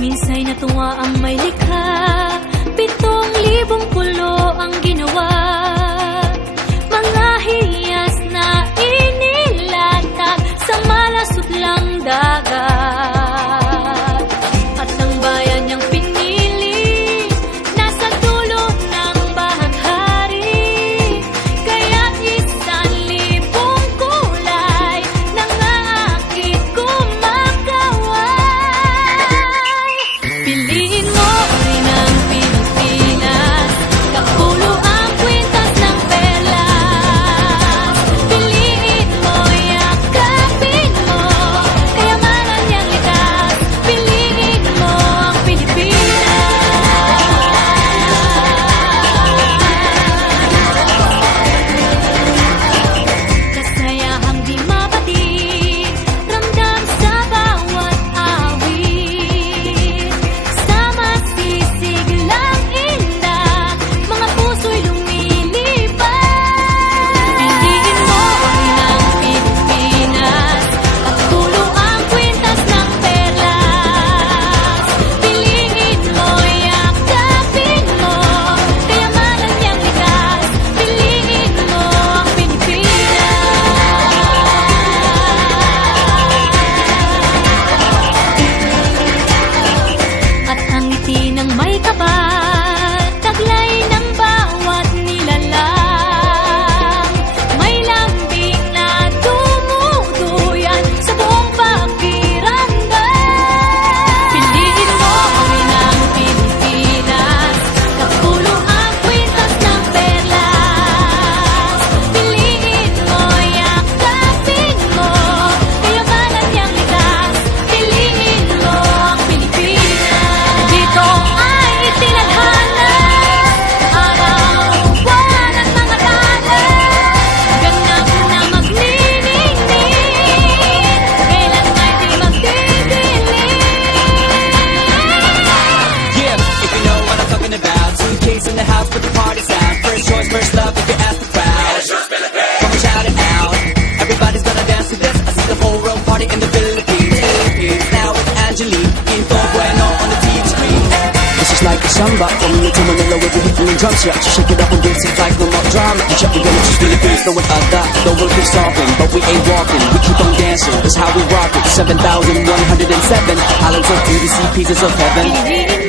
Minsa'y natuwa ang may likha, 7,000 pulo ang ginawa. Mga hiyas na inilatag sa malasutlang dagat. At ang bayan niyang pinili, nasa dulo ng bahaghari. Kaya't 1,000 kulay nang aakit kumakaway. Piliin mo rin ang Pilipinas, kapulo ang kwintas ng perlas. Piliin mo, yakapin mo, kayamanan niyang likas. Piliin mo ang Pilipinas. Kasayahang di mapatid, ramdam sa bawat awit. Sama sisig lang indah, mga puso'y lumilipad. Piliin mo rin ang Pilipinas, kapulo ang kwintas ng perlas. Piliin mo, yakapin mo, kayamanan niyang likas. Piliin mo ang Pilipinas. At ang ngiti ng may kapal, taglay ng bawat nilalang. May lambing na dumuduyan sa buong pakiramdam. Piliin mo rin ang Pilipinas, kapulo ang kwintas ng perlas. Piliin mo, yakapin mo, kayamanan niyang likas. Piliin mo ang Pilipinas. Dito ay itinadhana, araw-buwan at mga tala. Ganap na magniningning, kailan ay di magdidilim. Yeah, if you know what I'm talking about. Suitcase in the house, but the party's out. First choice, first love, if you ask the crowd. Come and shout it out. Everybody's gonna dance to this. I see the whole world party in the Philippines. Now with Angelique, Info Bueno on the TV screen. This is like a samba, from Manila to Manila with the hitting and drums. Yeah, so shake it up and dance it like no more drama. And check, we're gonna choose Philippines, no one other. The world keeps talking, but we ain't walking. We keep on dancing, that's how we rock it. 7,107 islands of beauty, sea pieces of heaven. Piliin